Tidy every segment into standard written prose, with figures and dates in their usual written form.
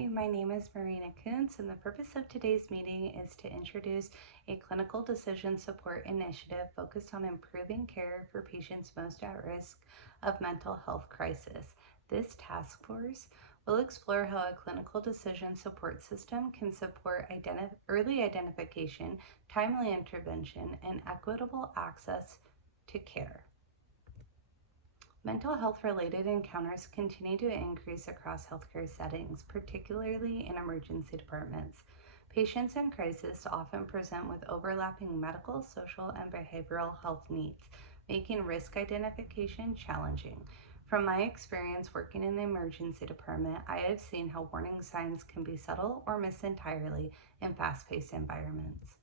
Hi, my name is Marina Kuntz, and the purpose of today's meeting is to introduce a clinical decision support initiative focused on improving care for patients most at risk of mental health crisis. This task force will explore how a clinical decision support system can support early identification, timely intervention, and equitable access to care. Mental health related encounters continue to increase across healthcare settings, particularly in emergency departments. Patients in crisis often present with overlapping medical, social, and behavioral health needs, making risk identification challenging. From my experience working in the emergency department, I have seen how warning signs can be subtle or missed entirely in fast paced environments.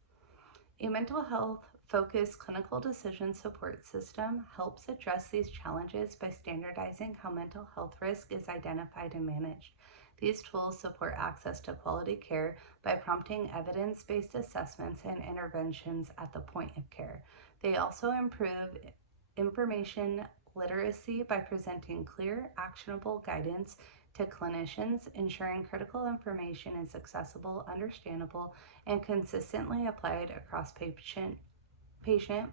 A mental health focused clinical decision support system helps address these challenges by standardizing how mental health risk is identified and managed. These tools support access to quality care by prompting evidence-based assessments and interventions at the point of care. They also improve information literacy by presenting clear, actionable guidance to clinicians, ensuring critical information is accessible, understandable, and consistently applied across patient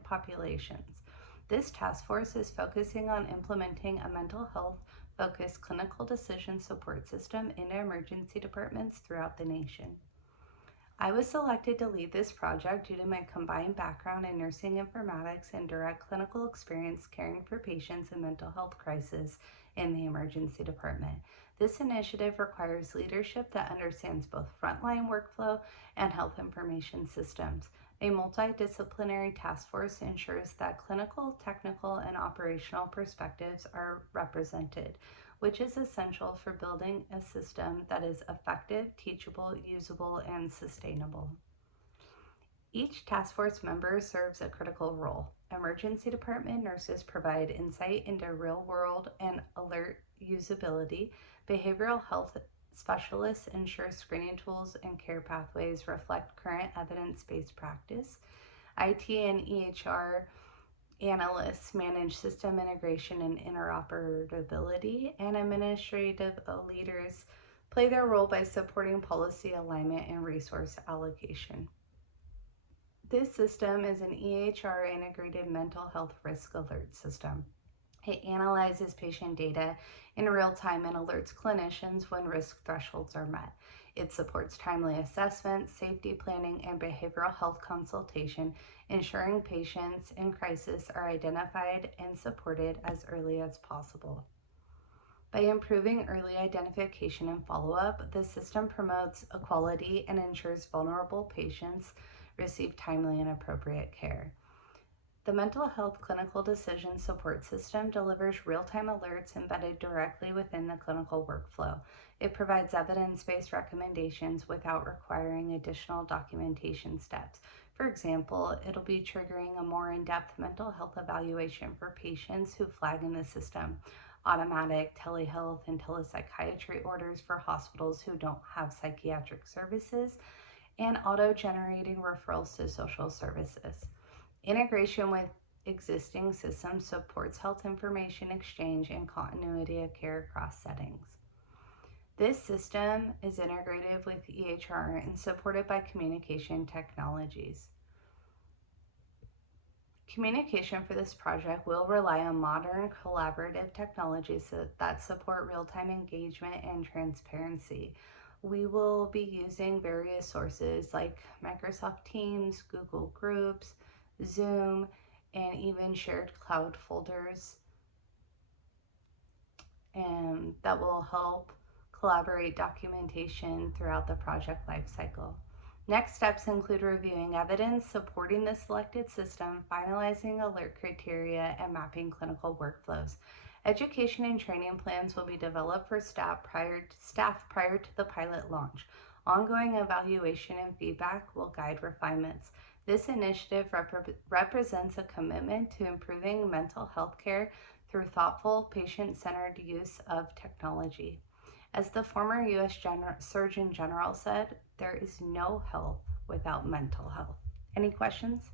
populations. This task force is focusing on implementing a mental health focused clinical decision support system in emergency departments throughout the nation. I was selected to lead this project due to my combined background in nursing informatics and direct clinical experience caring for patients in mental health crisis in the emergency department. This initiative requires leadership that understands both frontline workflow and health information systems. A multidisciplinary task force ensures that clinical, technical, and operational perspectives are represented, which is essential for building a system that is effective, teachable, usable, and sustainable. Each task force member serves a critical role. Emergency department nurses provide insight into real world and alert usability. Behavioral health specialists ensure screening tools and care pathways reflect current evidence-based practice. IT and EHR analysts manage system integration and interoperability, and administrative leaders play their role by supporting policy alignment and resource allocation. This system is an EHR integrated mental health risk alert system. It analyzes patient data in real time and alerts clinicians when risk thresholds are met. It supports timely assessment, safety planning, and behavioral health consultation, ensuring patients in crisis are identified and supported as early as possible. By improving early identification and follow-up, the system promotes equality and ensures vulnerable patients receive timely and appropriate care. The mental health clinical decision support system delivers real-time alerts embedded directly within the clinical workflow. It provides evidence-based recommendations without requiring additional documentation steps. For example, it'll be triggering a more in-depth mental health evaluation for patients who flag in the system, automatic telehealth and telepsychiatry orders for hospitals who don't have psychiatric services, and auto-generating referrals to social services. Integration with existing systems supports health information exchange and continuity of care across settings. This system is integrated with EHR and supported by communication technologies. Communication for this project will rely on modern collaborative technologies that support real-time engagement and transparency. We will be using various sources like Microsoft Teams, Google Groups, Zoom, and even shared cloud folders, and that will help collaborate documentation throughout the project lifecycle. Next steps include reviewing evidence, supporting the selected system, finalizing alert criteria, and mapping clinical workflows. Education and training plans will be developed for staff prior to the pilot launch. Ongoing evaluation and feedback will guide refinements. This initiative represents a commitment to improving mental health care through thoughtful, patient-centered use of technology. As the former U.S. Surgeon General said, there is no health without mental health. Any questions?